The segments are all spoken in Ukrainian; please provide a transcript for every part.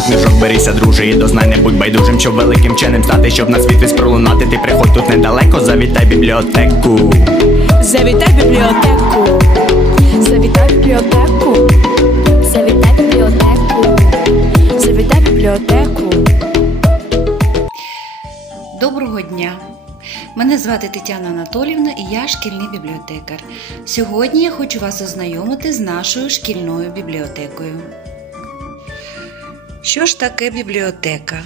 список книжок берися, друже, і до знань не будь байдужим, щоб великим вченим стати, щоб на світ весь пролунати. Ти приходь тут недалеко, завітай бібліотеку. Завітай бібліотеку. Завітай бібліотеку. Завітай бібліотеку. Завітай бібліотеку. Доброго дня! Мене звати Тетяна Анатолівна і я шкільний бібліотекар. Сьогодні я хочу вас ознайомити з нашою шкільною бібліотекою. Що ж таке бібліотека?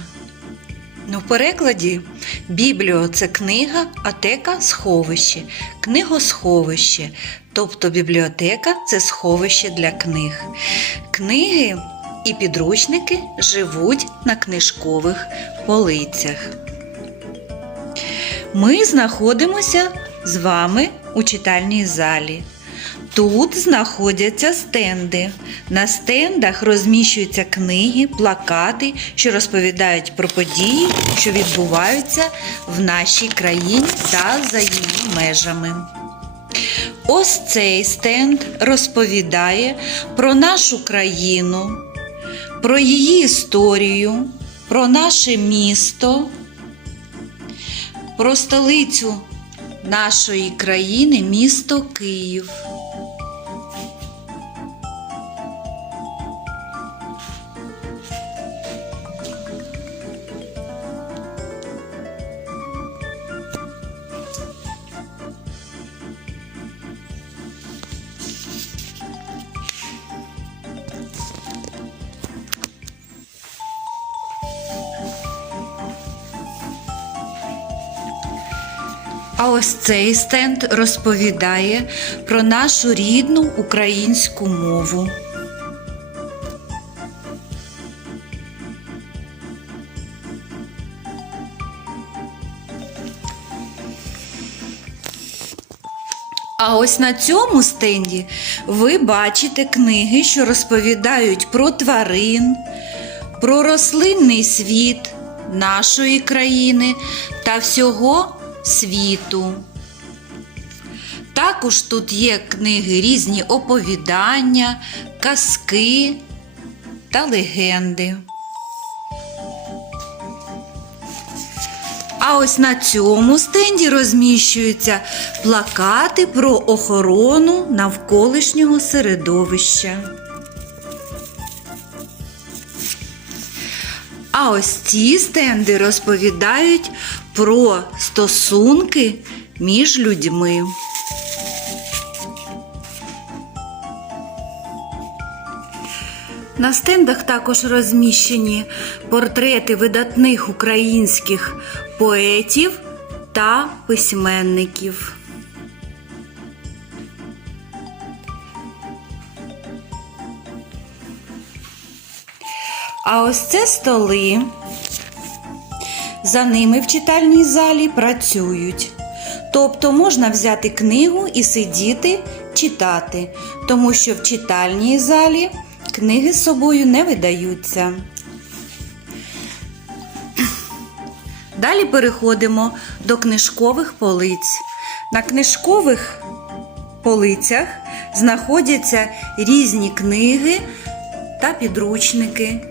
Ну, в перекладі бібліо це книга, а тека сховище, книгосховище. Тобто бібліотека це сховище для книг. Книги і підручники живуть на книжкових полицях. Ми знаходимося з вами у читальній залі. Тут знаходяться стенди. На стендах розміщуються книги, плакати, що розповідають про події, що відбуваються в нашій країні та за її межами. Ось цей стенд розповідає про нашу країну, про її історію, про наше місто про столицю нашої країни, місто Київ. А ось цей стенд розповідає про нашу рідну українську мову. А ось на цьому стенді ви бачите книги, що розповідають про тварин, про рослинний світ нашої країни та всього світу. Також тут є книги різні оповідання, казки та легенди. А ось на цьому стенді розміщуються плакати про охорону навколишнього середовища. А ось ці стенди розповідають про стосунки між людьми. На стендах також розміщені портрети видатних українських поетів та письменників. А ось це столи. За ними в читальній залі працюють. Тобто можна взяти книгу і сидіти читати, тому що в читальній залі книги з собою не видаються. Далі переходимо до книжкових полиць. На книжкових полицях знаходяться різні книги та підручники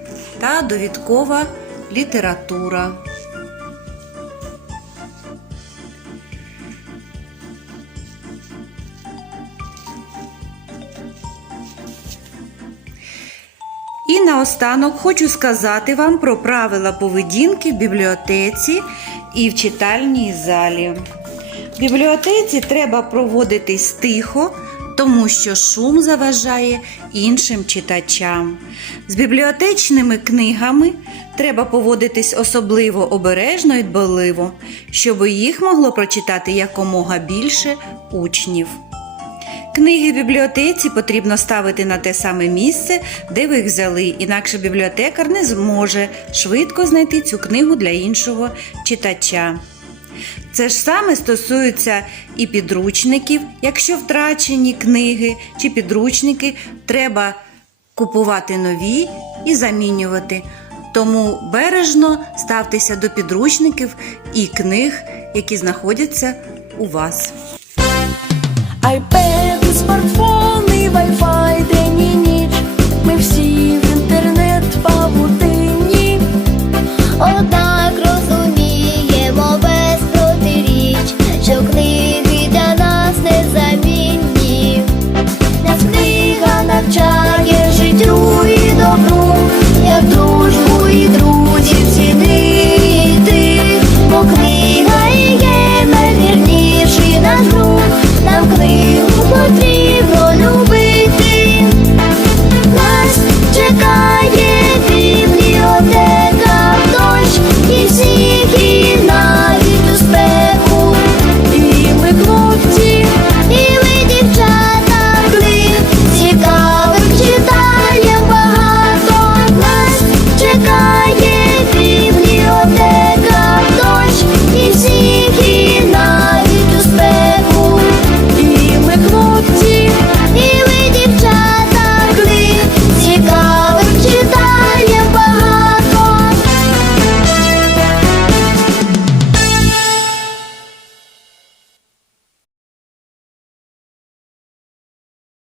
та довідкова література. І наостанок хочу сказати вам про правила поведінки в бібліотеці і в читальній залі. В бібліотеці треба проводитись тихо, тому що шум заважає іншим читачам. З бібліотечними книгами треба поводитись особливо обережно і дбаливо, щоб їх могло прочитати якомога більше учнів. Книги в бібліотеці потрібно ставити на те саме місце, де ви їх взяли, інакше бібліотекар не зможе швидко знайти цю книгу для іншого читача. Це ж саме стосується і підручників. Якщо втрачені книги чи підручники, треба купувати нові і замінювати. Тому бережно ставтеся до підручників і книг, які знаходяться у вас. iPad, smartphone.